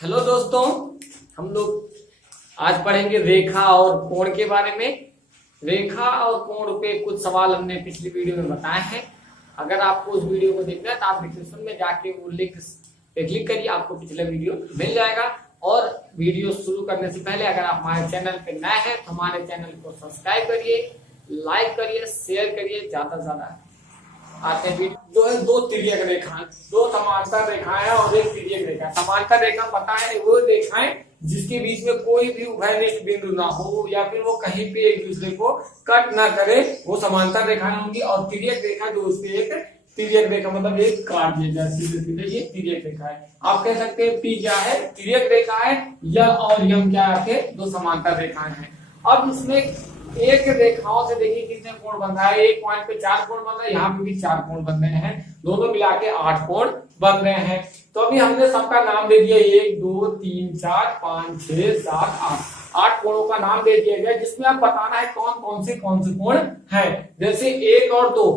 Hello दोस्तों, हम लोग आज पढ़ेंगे रेखा और कोण के बारे में। रेखा और कोण पे कुछ सवाल हमने पिछली वीडियो में बताए हैं। अगर आपको उस वीडियो को देखना है तो आप डिस्क्रिप्शन में जाके वो लिंक पे क्लिक करिए, आपको पिछला वीडियो मिल जाएगा। और वीडियो शुरू करने से पहले अगर आप हमारे चैनल पे नए हैं तो हमारे चैनल को सब्सक्राइब करिए, लाइक करिए, शेयर करिए। ज्यादा से ज्यादा आते हैं जो है दो तिर्यक रेखाएं, दो समांतर रेखाएं और एक तिर्यक रेखा। समांतर रेखा पता है वो रेखाएं जिसके बीच में कोई भी उभयनिष्ठ बिंदु ना हो या फिर वो कहीं पे एक दूसरे को कट ना करे, वो समांतर रेखाएं होंगी। और तिर्यक रेखा जो उसके एक तिर्यक रेखा मतलब एक काट दिया जाए सीधे सीधे, ये तिर्यक रेखा है। आप कह सकते हैं पी क्या है, तिर्यक रेखा है। य और यम क्या है, दो समांतर रेखाएं हैं। अब इसमें एक रेखाओं से देखिए कितने कोण बन रहा है। एक पॉइंट पे 4 कोण बन रहा है, यहाँ पे भी 4 कोण बन रहे हैं, दोनों मिला के 8 कोण बन रहे हैं। तो अभी हमने सबका नाम दे दिया, 1 2 3 4 5 6 7 8 कोणों का नाम दे दिया गया, जिसमें आप बताना है कौन से कोण है। जैसे 1 और 2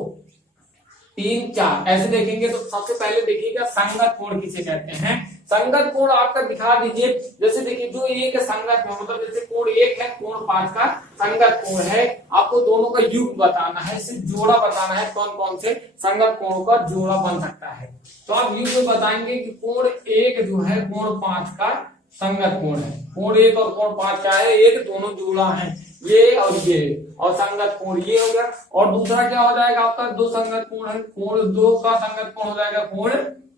3 4 ऐसे देखेंगे तो सबसे पहले देखिएगा संगत कोण किसे कहते हैं। संगत कोण आपका दिखा दीजिए। जैसे देखिए जो एक संगत कोण मतलब जैसे कोण 1 है, कोण 5 का संगत कोण है। आपको दोनों का युग्म बताना है, सिर्फ जोड़ा बताना है कौन कौन से संगत कोणों का जोड़ा बन सकता है। तो आप युग्म बताएंगे कि कोण 1 जो है कोण 5 का संगत कोण है। कोण 1 और कोण 5 क्या है, एक दोनों जोड़ा है, ये और संगत कोण ये हो गया। और दूसरा क्या हो जाएगा आपका, दो संगत कोण है। कोण 2 का संगत कोण हो जाएगा कोण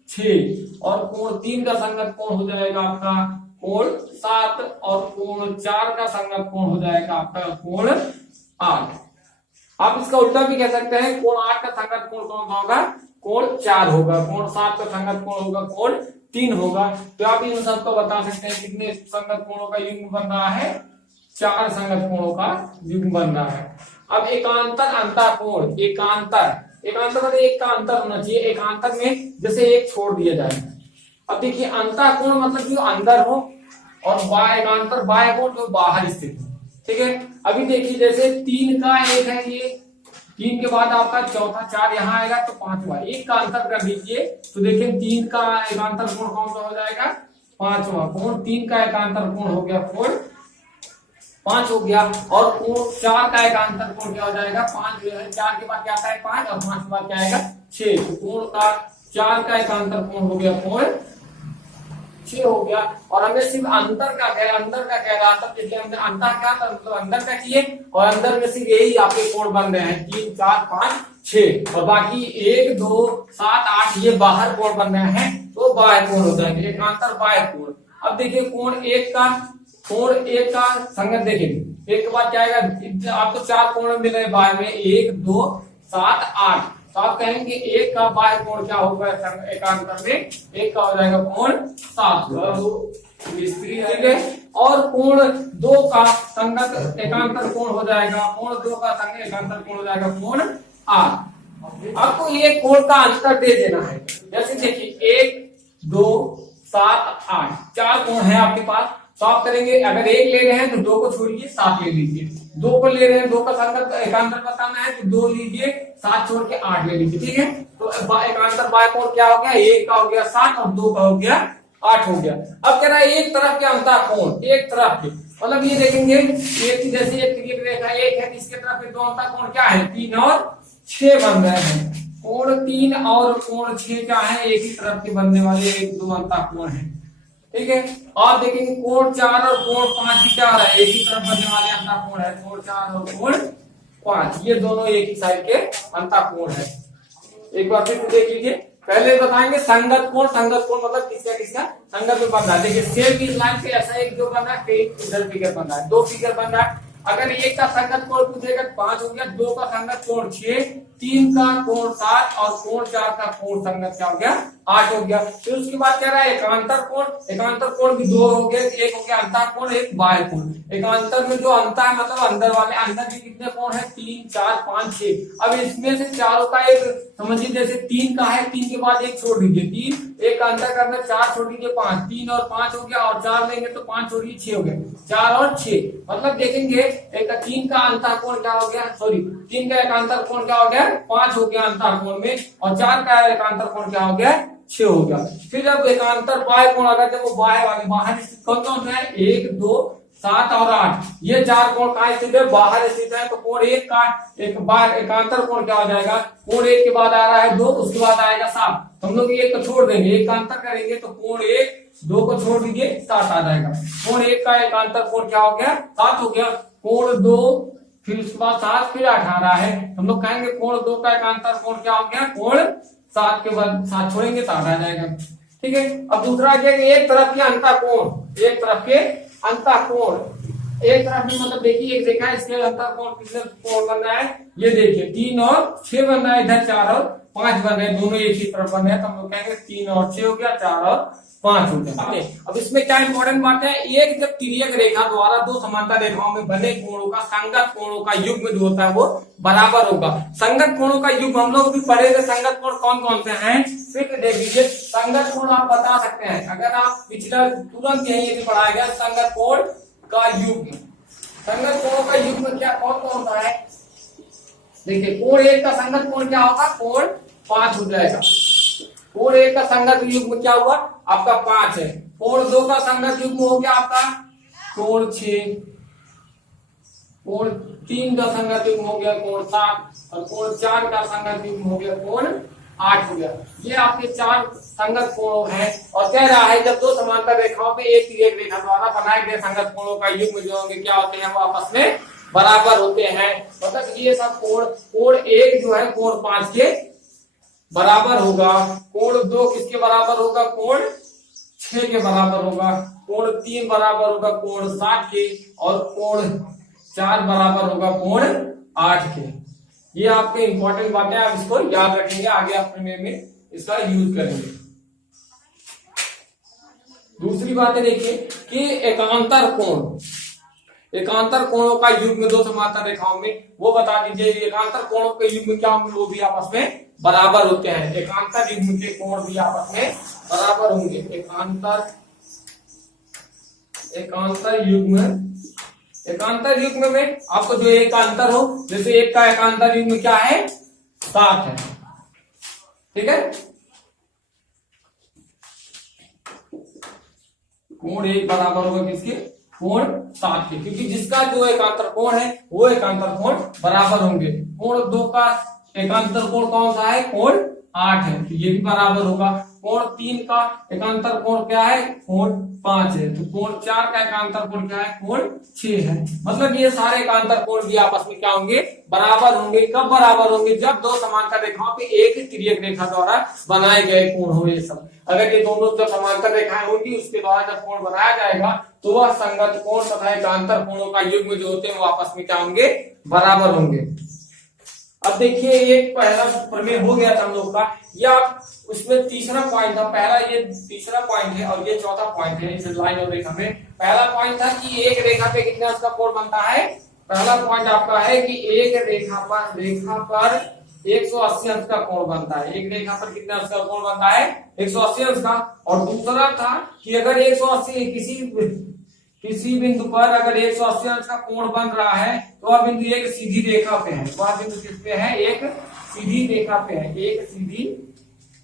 6 और कोण 3 का संगत कोण हो जाएगा आपका कोण 7 और कोण 4 का संगत कोण हो जाएगा आपका कोण 8। आप इसका उल्टा भी कह सकते हैं, कोण 8 का संगत कोण कौन सा होगा, कोण 4 होगा। कोण 7 का संगत कोण होगा कोण 3 होगा। तो आप इन सबको बता सकते हैं कितने संगत कोणों का युग्म बन रहा है, 4 संगत कोणों का युग्म बन रहा है। अब एकांतर अंतःकोण, एकांतर मतलब एक का अंतर होना चाहिए। एकांतर में जैसे एक छोड़ दिया जाए। अब देखिए अंतःकोण मतलब जो अंदर हो और एकांतर बाह्य कोण जो बाहर स्थित हो, ठीक है। अभी देखिए जैसे 3 का 1 है, ये 3 के बाद आपका चौथा 4 यहाँ आएगा तो 5वां, एक का अंतर कर दीजिए तो देखिए 3 का एकांतर कोण कौन सा हो जाएगा, 5वां कोण। 3 का एकांतर कोण हो गया कोण 5 हो गया। और कोण 4 का एकांतर कोण क्या हो जाएगा, 5 जो है 4 के बाद क्या आता है 5 और 5 के बाद क्या आएगा 6। तो कोण का 4 का एकांतर कोण हो गया कोण 6 हो गया। और हमें सिर्फ अंतर का कह रहा था, इसलिए हमने अंतर क्या था मतलब अंदर का किए और अंदर में सिर्फ यही आपके कोण बन रहे हैं 3 4 5 6 और बाकी 1 2 7 8 ये बाहर कोण बन रहे हैं, तो बाह्य कोण हो जाएंगे, एकांतर बाह्य कोण। अब देखिए कोण 1 का संगत देखिए, एक के बाद क्या आएगा, आपको 4 कोण मिल रहे बाह्य में 1 2 7 8। तो आप कहेंगे 1 का बाह्य कोण क्या होगा एकांतर में, 1 का हो जाएगा कोण 7 ठीक है। और कोण 2 का संगत एकांतर कोण हो जाएगा, कोण 2 का संगत एकांतर कोण हो जाएगा कोण 8। आपको ये कोण का अंतर दे देना है। जैसे देखिए 1 2 7 8 4 कोण है आपके पास। तो आप करेंगे, अगर 1 ले रहे हैं तो 2 को छोड़िए 7 ले लीजिए। 2 को ले रहे हैं, 2 का संगत एकांतर बताना है तो 2 लीजिए, 7 छोड़ के 8 ले लीजिए, ठीक है। तो एकांतर बाह्य कोण क्या हो गया, 1 का हो गया 7 और 2 का हो गया 8 हो गया। अब कह रहा है एक तरफ के अंतःकोण, एक तरफ के मतलब ये देखेंगे एक जैसे एक तिर्यक रेखा 1 है, इसके तरफ के दो अंतःकोण क्या है 3 और 6 बन रहे हैं। कोण 3 और कोण 6 क्या है, एक ही तरफ के बनने वाले एक दो अंतःकोण है, ठीक है। आप देखेंगे कोण 4 और कोण 5 भी क्या है, एक ही तरफ बनने वाले अंतःकोण है, कोण 4 और कोण 5 ये दोनों एक ही साइड के अंतःकोण है। एक बार फिर देख लीजिए, पहले बताएंगे संगत कोण मतलब किसका संगत में बन रहा है। देखिए सेम इस लाइन पे ऐसा एक जो बन रहा है, इधर फिगर बन रहा है, 2 फिगर बन रहा है। अगर 1 का संगत कोण पूछेगा 5 हो गया, 2 का संगत कोण 6, 3 का कोण 7 और कोण 4 का कोण संगत क्या हो गया 8 हो गया। फिर उसके बाद क्या रहा है एकांतर कोण भी 2 हो गए, एक हो गया अंतःकोण, एक बाह्य कोण। एकांतर में जो अंतर मतलब अंदर वाले, अंदर के कितने कोण है 3 4 5 6। अब इसमें से चारों का एक समझिए, जैसे 3 का है, 3 के बाद एक छोड़ दीजिए, 3 एक का अंतर करना 4 छोड़ दीजिए 5, 3 और 5 हो गया और 4 लेंगे तो 5 छोड़िए 6 हो गए, 4 और 6 मतलब देखेंगे एक 3 का अंतःकोण क्या हो गया, सॉरी 3 का एकांतर कोण क्या हो गया 5 हो गया अंतःकोण में, और 4 का एकांतर कोण क्या हो गया 6 हो गया। फिर जब एकांतर बाह्य कोण, अगर जब वो बाह्य वाले बाहर स्थित कौन कौन है, 1 2 7 और 8, ये 4 कोण कहाँ स्थित है, बाहर स्थित है। तो कोण 1 का एक बार एकांतर कोण क्या हो जाएगा, कोण 1 के बाद आ रहा है 2, उसके बाद आएगा 7, तो हम लोग 1 को छोड़ देंगे, एकांतर करेंगे तो कोण 1 2 को छोड़ दीजिए 7 आ जाएगा। कोण 1 का एकांतर कोण क्या हो गया, 7 हो गया। कोण 2 फिर उसके बाद 7 फिर 8 आ रहा है, हम लोग कहेंगे कोण 2 का एकांतर कोण क्या हो गया, कोण 7 के बाद 7 छोड़ेंगे तो 8 आ जाएगा। ठीक है, अब दूसरा क्या, एक तरफ के अंतःकोण, एक तरफ के अंतःकोण, एक तरफ में मतलब देखिए एक रेखा, इसके अंतःकोण कितने कोण बन रहा है, ये देखिए 3 और 6 बन रहा है, इधर 4 और 5 बन रहे हैं, दोनों एक ही तरफ बन रहे हैं, तो हम लोग कहेंगे 3 और 6 हो गया, 4 और 5 हो गया। अब इसमें क्या इंपॉर्टेंट बात है, एक जब तिर्यक रेखा द्वारा दो समांतर रेखाओं में बने कोणों का संगत कोणों का युग्म जो होता है वो बराबर होगा। संगत कोणों का युग्म हम लोग भी पढ़े थे, संगत कोण कौन कौन से हैं, फिर देख लीजिए। संगत कोण आप बता सकते हैं, अगर आप पिछला तुरंत यही पढ़ाया गया संगत कोण का युग्म, संगत कोणों का युग्म क्या कौन कौन सा है, देखिए कोण 1 का संगत कोण क्या होगा, कोण 5 हो जाएगा। कोण 1 का संगत युग्म क्या हुआ आपका 5 है। कोण 2 का संगत युग्म हो गया आपका कोण 6, कोण 3 का संगत युग्म हो गया कोण 7, और कोण 4 का संगत युग्म हो गया कोण 8 हो गया। ये आपके 4 संगत कोण हैं। और कह रहा है जब दो समांतर रेखाओं पे एक तिर्यक रेखा द्वारा बनाए गए संगत कोणों का युग्म जो होंगे क्या होते हैं, वो आपस में बराबर होते हैं। मतलब ये सब कोण 1 जो है कोण 5 के बराबर होगा, कोण 2 किसके बराबर होगा, कोण 6 के बराबर होगा, कोण 3 बराबर होगा कोण 7 के, और कोण 4 बराबर होगा कोण 8 के। ये आपके इंपॉर्टेंट बातें, आप इसको याद रखेंगे, आगे अपने में इसका यूज करेंगे। दूसरी बात देखिए कि एकांतर कोण, एकांतर कोणों का युग्म दो समांतर रेखाओं में, वो बता दीजिए। एकांतर कोणों के युग्म क्या होंगे, वो भी आपस में बराबर होते हैं। एकांतर युग्म के कोण भी आपस में बराबर होंगे। एकांतर युग्म में आपको जो एक का अंतर हो, जैसे एक का एकांतर युग्म क्या है, 7 है। ठीक है, कोण 1 बराबर होगा किसके, कोण 7 के, क्योंकि जिसका जो एकांतर कोण है वो एकांतर कोण बराबर होंगे। कोण 2 का एकांतर कोण कौन सा है, कोण 8 है, तो ये भी बराबर होगा। कोण 3 का एकांतर कोण क्या है, कोण 5 है, तो कोण 4 का एकांतर कोण क्या है, कोण 6 है। मतलब ये सारे एकांतर कोण भी आपस में क्या होंगे, बराबर होंगे। कब बराबर होंगे, जब दो समांतर रेखाओं पे एक तिर्यक रेखा द्वारा बनाए गए कोण हो। ये सब अगर ये दोनों जब समांतर रेखाएं होंगी उसके द्वारा जब कोण बनाया जाएगा तो वह संगत कोण तथा एकांतर कोणों का युग्म जो होते हैं वो आपस में क्या होंगे, बराबर होंगे। अब देखिए एक पहला प्रमेय हो गया था हम लोग का, या उसमें तीसरा पॉइंट था। पहला ये तीसरा पॉइंट है और ये चौथा पॉइंट है इस लाइन और रेखा में। पहला पॉइंट था कि एक रेखा पे कितना उसका कोण बनता है। पहला पॉइंट आपका है कि एक रेखा पर 180 अंश का कोण बनता है। एक रेखा पर कितना अंश का कोण बनता है, 180 अंश का। और दूसरा था कि अगर 180 किसी बिंदु पर अगर 180 अंश का कोण बन रहा है तो वह बिंदु एक सीधी रेखा पे है। वह बिंदु किस पे है, एक सीधी रेखा पे है, एक सीधी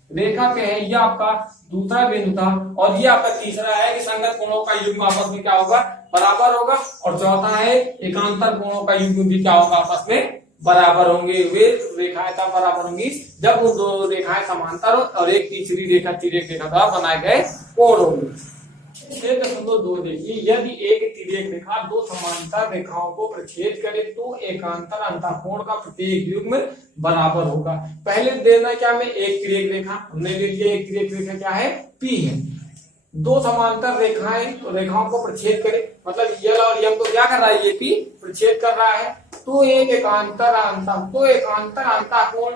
रेखा पे है। यह आपका दूसरा बिंदु था। और ये आपका तीसरा है कि संगत कोणों का युग्म आपस में क्या होगा, बराबर होगा। और चौथा है एकांतर कोणों का युग्म भी क्या होगा, आपस में बराबर होंगे। वे रेखाएं तब बराबर होंगी जब उन दो रेखाएं समांतर हो और एक तीसरी रेखा तिर्यक रेखा द्वारा बनाए गए कोण होंगे। 6.2 देखिए, यदि एक तिर्यक रेखा दो समांतर रेखाओं को प्रछेद करे तो एकांतर अंतःकोण का प्रत्येक युग्म बराबर होगा। पहले देना क्या, में एक तिर्यक रेखा हमने ले लिया। एक तिर्यक रेखा क्या है, P है। दो समांतर रेखाओं को प्रछेद करे, मतलब यल और यम को क्या कर रहा है, ये P प्रछेद कर रहा है। तो एक एकांतर अंतःकोण, एकांतर अंतःकोण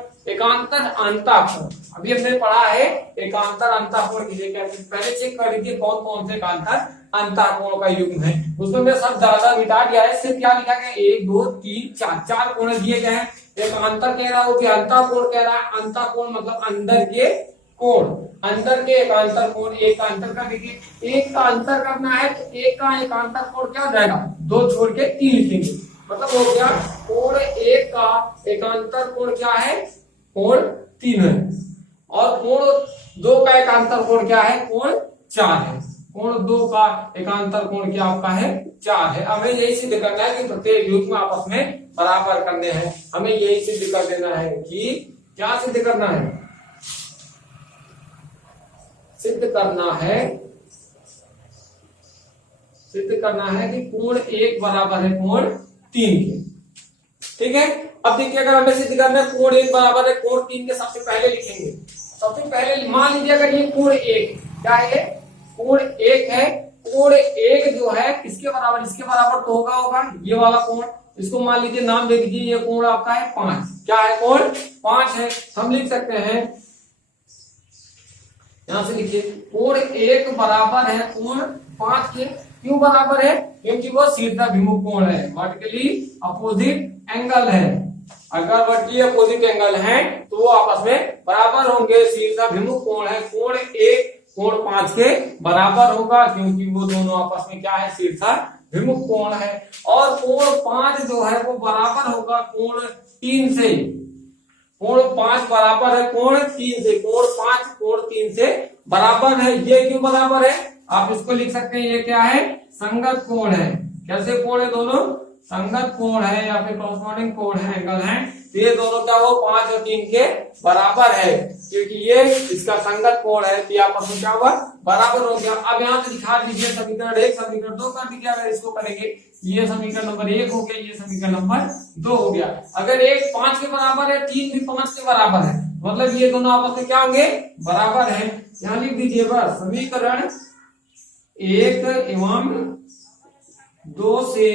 अभी हमने पढ़ा है। एकांतर अंतःकोण किसे कहते हैं, पहले चेक कर लीजिए कौन कौन से एकांतर अंतःकोण का युग्म है। उसमें मैं सब ज्यादा मिटा दिया है, सिर्फ क्या लिखा गया, 1 2 3 4 4 कोण दिए गए हैं। एकांतर कह रहा है, वो भी अंतःकोण कह रहा है। अंतःकोण मतलब अंदर के कोण, अंदर के एकांतर कोण। एक का अंतर का देखिए, एक का अंतर करना है तो एक का एकांतर कोण क्या हो जाएगा, 2 छोड़ के 3 लिखेंगे। मतलब हो गया कोण 1 का एकांतर कोण क्या है, कोण 3 है। और कोण दो का एकांतर कोण क्या है? कोण 4 है। कोण दो का एकांतर कोण क्या आपका है? 4 है। हमें यही सिद्ध करना है कि प्रत्येक युग्म आपस में बराबर करने हैं। हमें यही सिद्ध कर देना है कि क्या सिद्ध करना है? सिद्ध करना है कि कोण 1 बराबर है कोण 3 के। ठीक है। अब देखिए अगर हमें सिद्ध करना है कोण 1 बराबर है कोण 3 के, सबसे पहले लिखेंगे। सबसे पहले मान लीजिए अगर ये कोण 1 क्या है? कोण 1 है। कोण 1 जो है किसके बराबर? इसके बराबर तो होगा ये वाला कोण। इसको मान लीजिए नाम दे दीजिए, ये कोण आपका है 5। क्या है? कोण 5 है। हम लिख सकते हैं, यहां से लिखिए कोण 1 बराबर है कोण 5 के। क्यों बराबर है? क्योंकि वो शीर्षाभिमुख कोण है, वर्टिकली अपोजिट एंगल है। अगर वर्टिकली अपोजिट एंगल है तो वो आपस में बराबर होंगे। शीर्षाभिमुख कोण है, कोण 1 कोण 5 के बराबर होगा, क्योंकि वो दोनों आपस में क्या है? शीर्षाभिमुख कोण है। और कोण 5 जो है वो बराबर होगा कोण 3 से। कोण 5 बराबर है कोण 3 से। कोण 5 कोण 3 से बराबर है। ये क्यों बराबर है? आप इसको लिख सकते हैं, ये क्या है? संगत कोण है। कैसे कोण है? दोनों संगत कोण है या फिर कॉरस्पॉन्डिंग कोण है, एंगल है। तो ये दोनों क्या वो 5 और 3 के बराबर है, क्योंकि ये इसका संगत कोण है। तो आपस में क्या हुआ? बराबर हो गया। अब यहाँ से दिखा दीजिए समीकरण 1 समीकरण 2 कर दीजिए। अगर इसको करेंगे ये समीकरण नंबर 1 हो गया, ये समीकरण नंबर 2 हो गया। अगर 1 5 के बराबर है, 3 भी 5 के बराबर है, मतलब ये दोनों आपस में क्या होंगे? बराबर है। यहाँ लिख दीजिए बस समीकरण 1 एवं 2 से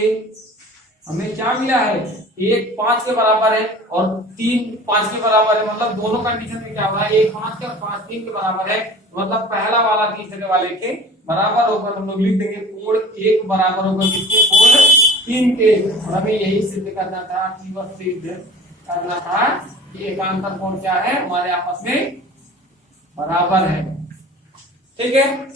हमें क्या मिला है? 1 5 के बराबर है और 3 5 के बराबर है, मतलब दोनों कंडीशन में क्या हुआ है? 1 5 के और 5 3 के बराबर है, मतलब पहला वाला तीसरे वाले के बराबर होगा। हम लोग लिख देंगे कोण 1 बराबर होगा किसके? कोण 3 के। और हमें यही सिद्ध करना था कि वह सिद्ध करना था कि एकांतर कोण क्या है? हमारे आपस में बराबर है। ठीक है।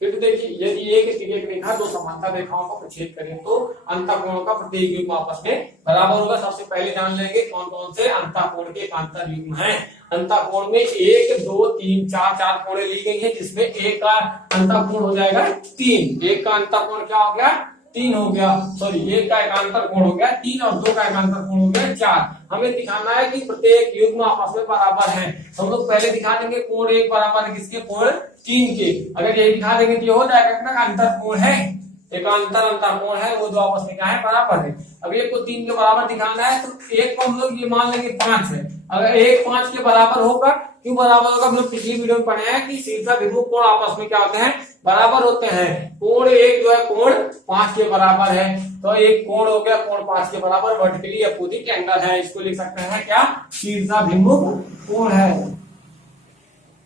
फिर देखिए यदि एक रेखा दो समांतर रेखाओं को प्रछेद करें तो अंतःकोणों का प्रत्येक युग्म आपस में बराबर होगा। सबसे पहले जान लेंगे कौन कौन से अंतःकोण के एकांतर युग्म हैं। अंतःकोण में 1 2 3 4 कोणें ली गई हैं, जिसमें एक का अंतःकोण हो जाएगा 3। एक का अंतःकोण क्या हो गया? 3 हो गया। सॉरी, एक का एकांतर कोण हो गया 3 और 2 का एकांतर कोण हो गया 4। हमें दिखाना है कि प्रत्येक युग्म आपस में बराबर है। हम लोग पहले दिखा देंगे कोण 1 बराबर है किसके? कोण 3 के। अगर यही दिखा देंगे तो ये हो जाएगा ना अंतर कोण है, एकांतर अंतर कोण है, वो दो आपस में क्या है? बराबर है। अब एक को 3 के बराबर दिखाना है तो एक को हम लोग ये मान लेंगे 5 है। अगर 1 5 के बराबर होगा, क्यों बराबर होगा? हम लोग पिछली वीडियो में पढ़े हैं कि शीर्षाभिमुख कोण आपस में क्या होते हैं? बराबर होते हैं। कोण 1 जो है कोण 5 के बराबर है, तो एक कोण हो गया कोण 5 के बराबर, वर्टिकली अपोजिट एंगल है। इसको लिख सकते हैं क्या? शीर्षाभिमुख कोण है।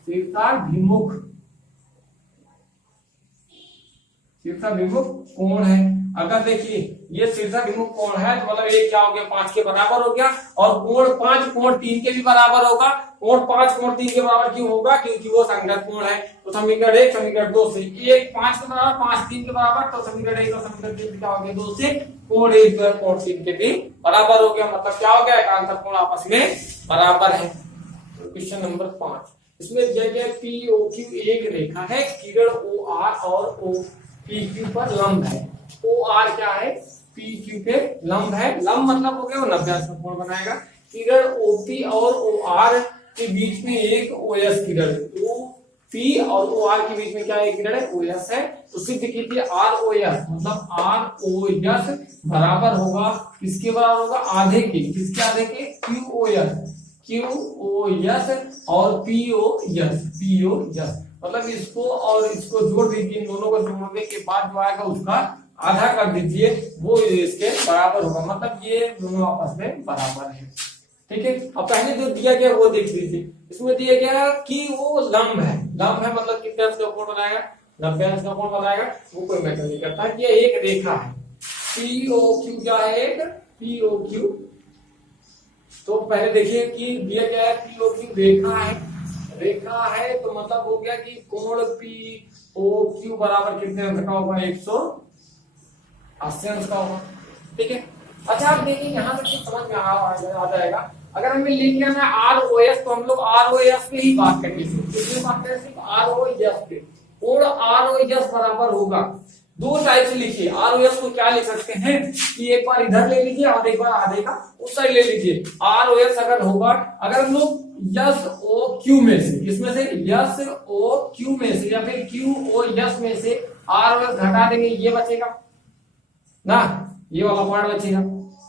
शीर्षाभिमुख कोण है। अगर देखिए ये शीर्षाभिमुख कोण है तो मतलब ये क्या हो गया? 5 के बराबर हो गया। और कोण 5 कोण 3 के भी बराबर होगा। कोण 5 कोण 3 के बराबर क्यों होगा? क्योंकि वो संगत कोण है। तो समीकरण 1 समीकरण 2 से 1 5 के बराबर 5 3 के बराबर, तो समीकरण 1 और समीकरण 3 क्या हो गया? 2 से कोण 1 जो है कोण 3 के भी बराबर हो गया। मतलब क्या हो गया? एकांतर कोण आपस में बराबर है। क्वेश्चन नंबर 5, इसमें दिया गया POQ एक रेखा है, किरण OR और OPQ पर लंब है। OR क्या है? PQ पे लंब है। लंब मतलब हो गया वो 90 अंश का कोण बनाएगा। किरण OP और OR के बीच में एक OS किरण, OP और OR के बीच में क्या है? किरण है OS है। तो सिद्ध कीजिए ROS, मतलब ROS बराबर होगा किसके बराबर होगा? आधे के। किसके आधे के? QOS और POS। मतलब इसको और इसको जोड़ दीजिए, इन दोनों को जोड़ने के बाद जो आएगा उसका आधा कर दीजिए, वो इसके बराबर होगा। मतलब ये दोनों आपस में बराबर है। ठीक है। अब पहले जो दिया गया वो देख लीजिए। इसमें दिया गया कि वो लंब है। लंब है मतलब कितने अंश का कोण बनाएगा? 90 अंश का कोण बनाएगा। वो कोई मैटर नहीं करता। ये एक रेखा है POQ। क्या है? एक POQ। तो पहले देखिए कि दिया गया है POQ रेखा है, तो मतलब हो गया कि कोण POQ बराबर कितने अंश का होगा? 180 अंश का होगा। ठीक है। अच्छा आप देखिए यहाँ से कुछ समझ में आ जाएगा। अगर हमें लिख लेना है आर ओ एस तो हम लोग आर ओ एस पे ही बात करेंगे, किसमें बात करें, सिर्फ आर ओ एस पे। और आर ओ एस बराबर होगा, दो टाइप से लिखिए। आर ओ एस को क्या लिख सकते हैं कि एक बार इधर ले लीजिए और एक बार आधे का उस साइड ले लीजिए। आर ओ एस अगर होगा, अगर हम लोग यस ओ क्यू में से, किसमें से, यस ओ क्यू में से या फिर क्यू ओ यस में से आर ओ एस घटा देंगे, ये बचेगा ना, ये वाला पॉइंट बचेगा।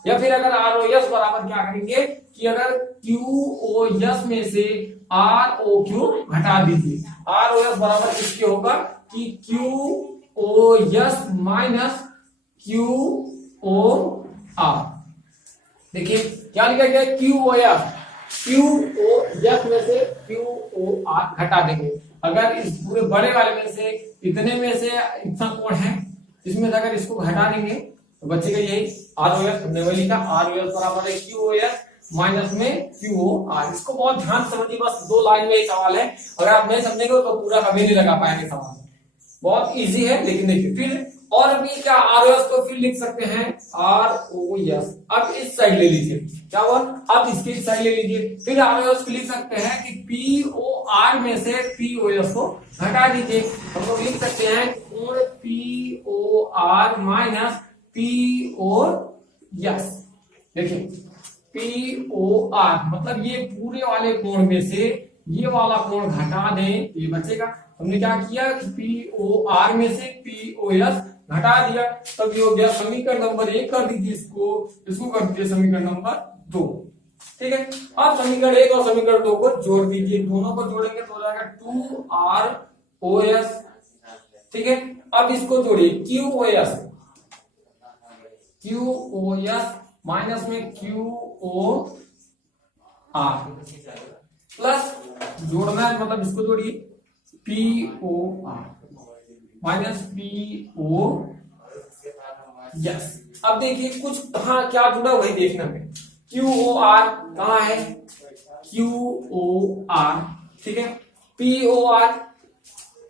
या फिर अगर आर ओ एस बराबर क्या करेंगे कि अगर क्यू ओ यस में से आर ओ क्यू घटा दीजिए, आर ओ एस बराबर किसके होगा कि Q O S minus Q O R. देखिए क्या लिखा गया, Q O S, Q O S में से क्यू ओ आर घटा देंगे। अगर इस पूरे बड़े वाले में से इतने में से इतना कोण है, इसमें से अगर इसको घटा देंगे तो बचेगा यही आर ओ एस। हमने वही लिखा, आर ओ एस बराबर है क्यू ओ एस माइनस में क्यू ओ आर। इसको बहुत ध्यान से समझिए, बस 2 लाइन में ही सवाल है, अगर आप नहीं समझेंगे तो पूरा कभी नहीं लगा पाएंगे सवाल। बहुत इजी है, लेकिन देखिए फिर और भी क्या, आर ओ एस को फिर लिख सकते हैं आर ओ एस। अब इस साइड ले लीजिए, क्या हुआ, अब इसकी साइड ले लीजिए। फिर आर ओ एस को लिख सकते हैं कि पी ओ आर में से पी ओ एस को घटा दीजिए। हम लोग लिख सकते हैं कोण P O R minus P O S. देखिए पी ओ आर मतलब ये पूरे वाले कोण में से ये वाला कोण घटा दें, ये बचेगा। हमने क्या किया, पी ओ आर में से पी ओ एस घटा दिया, तब ये हो गया समीकरण नंबर 1 कर दीजिए, इसको कर दीजिए समीकरण नंबर 2। ठीक है, अब समीकरण 1 और समीकरण 2 को जोड़ दीजिए, दोनों को जोड़ेंगे तो हो जाएगा 2r ओ एस। ठीक है, अब इसको जोड़िए Q O S, Q O S minus में क्यू ओ आर प्लस जोड़ना है, मतलब इसको जोड़िए P O R minus P O S. अब देखिए कुछ कहा क्या जुड़ा वही देखना है। क्यू ओ आर कहाँ है, क्यू ओ आर, ठीक है, P O R,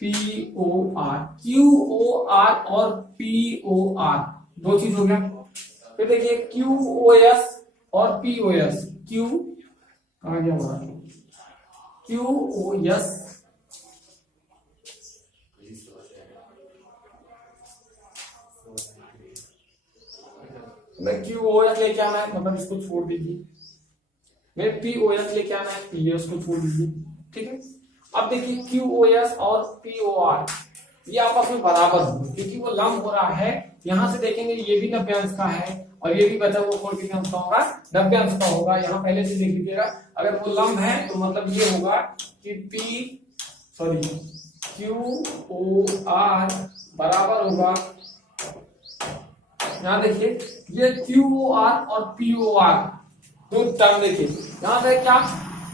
P O R, Q O R और पी ओ आर दो चीज हो गया। फिर देखिए क्यू ओ एस और पी ओ एस, क्यू कहा गया हमारा, क्यू ओ एस मैं क्यू ओ एस लेके आना है, मतलब इसको छोड़ दीजिए। मैं पी ओ एस लेके आना है, पी एस को छोड़ दीजिए। ठीक है, अब देखिए क्यू ओ एस और पी ओ आर ये आपस में बराबर होंगे, क्योंकि वो लंब हो रहा है। यहां से देखेंगे ये भी 90 अंश का है और ये भी बचा हुआ कोण कितने अंश का होगा, 90 अंश का होगा। यहाँ पहले से देख लीजिएगा, अगर वो लंब है तो मतलब ये होगा कि क्यू ओ आर बराबर होगा, यहाँ देखिए ये क्यू ओ आर और पी ओ आर दो टर्म देखिए, यहाँ पे क्या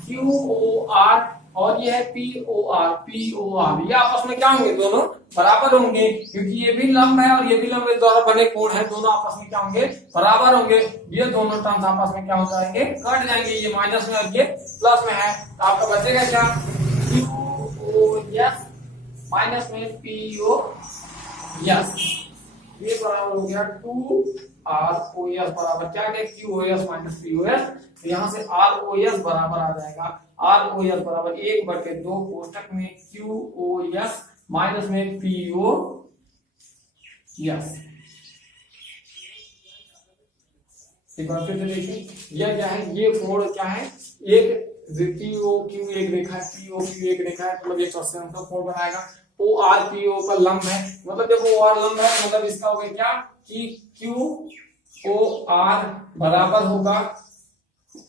क्यू ओ आर और ये है पी ओ आर, ये आपस में क्या होंगे, दोनों बराबर होंगे, क्योंकि ये भी लंब है और ये भी लंब द्वारा बने कोण है, दोनों आपस में क्या होंगे, बराबर होंगे। ये दोनों टर्म्स आपस में क्या हो जाएंगे, कट जाएंगे, ये माइनस में और ये प्लस में है, तो आपका बचेगा क्या, क्यू ओ एस माइनस में पी ओ एस, ये बराबर हो गया 2r ओ एस बराबर क्या है, Q O S minus P O S. तो यहाँ से r ओ एस बराबर आ जाएगा, r ओ एस बराबर 1/2 कोष्टक में क्यू ओ एस माइनस में पी ओ एस। एक बार फिर से देखिए, यह क्या है, ये कोण क्या है, एक पी ओ क्यू एक रेखा है, पी ओ क्यू एक रेखा है, मतलब 180 अंश का कोण बनाएगा। ओ आर पी ओ का लंब है, मतलब जब ओ आर लंब है मतलब इसका हो गया क्या कि क्यू ओ आर बराबर होगा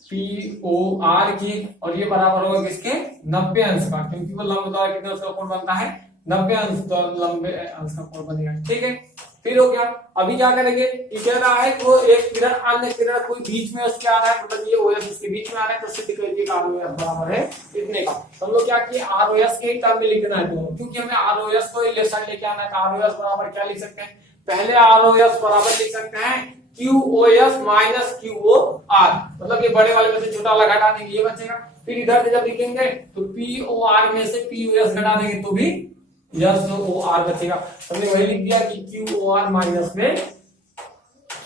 पी ओ आर की, और ये बराबर होगा किसके, 90 अंश का, क्योंकि वो लंब द्वारा कितने अंश का कोण बनता है, 90 अंश लंबे अंश का कोण बनेगा। ठीक है, फिर हो गया। अभी क्या करेंगे, कह रहा है वो एक किरण अन्य किरण कोई बीच में उसके आ रहा है, मतलब ये ओएस इसके बीच में आ रहा है, तो सिद्ध करिए आर ओ एस बराबर है इतने का। तो हम लोग क्या किए, आर ओ एस के टर्म में लिखना है दोनों, क्योंकि हमें आर ओ एस को लेफ्ट साइड लेके आना है। आर ओ एस बराबर क्या लिख सकते हैं, पहले आर ओ एस बराबर लिख सकते हैं Q O S minus Q O R, मतलब ये बड़े वाले में से छोटा वाला घटा देंगे, ये बचेगा। फिर इधर से जब लिखेंगे तो पी ओ आर में से पी ओ एस घटा देंगे तो भी एस ओ आर बचेगा। हमने वही लिख दिया कि क्यू ओ आर माइनस में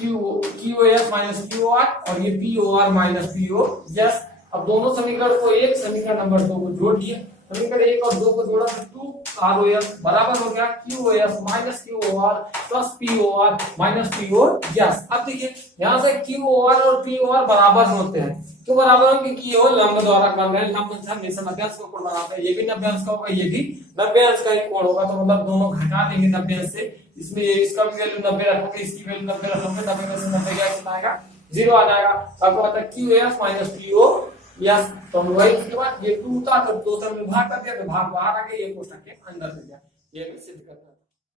Q S minus Q R और ये P O R minus P O S. अब दोनों समीकरण को एक समीकरण नंबर 2 को जोड़ दिए, समीकरण 1 और 2 को जोड़ा तो 2 आर ओ एस बराबर हो गया Q S minus Q O R plus P O R minus P O S. अब देखिए यहाँ से क्यू ओ आर और पी ओ आर बराबर होते हैं, क्यों बराबर हम, क्योंकि ये लंब द्वारा बन रहे हैं, लंब हमेशा 90 अंश का कोण बनाता है, ये भी 90 अंश का होगा, ये भी 90 अंश का ही कोण होगा, तो मतलब दोनों घटा देंगे 90 अंश से, इसमें इसका भी वैल्यू 90 रखोगे, इसकी वैल्यू 90 रखोगे, 90 में से 90 क्या आएगा, 0 आ जाएगा। आपको आता है Q S minus P O yes. तो वही के बाद ये 2 था तो 2 से भाग कर दिया तो भाग बाहर आ गया, ये कोष्टक के अंदर से गया, ये भी सिद्ध करना है।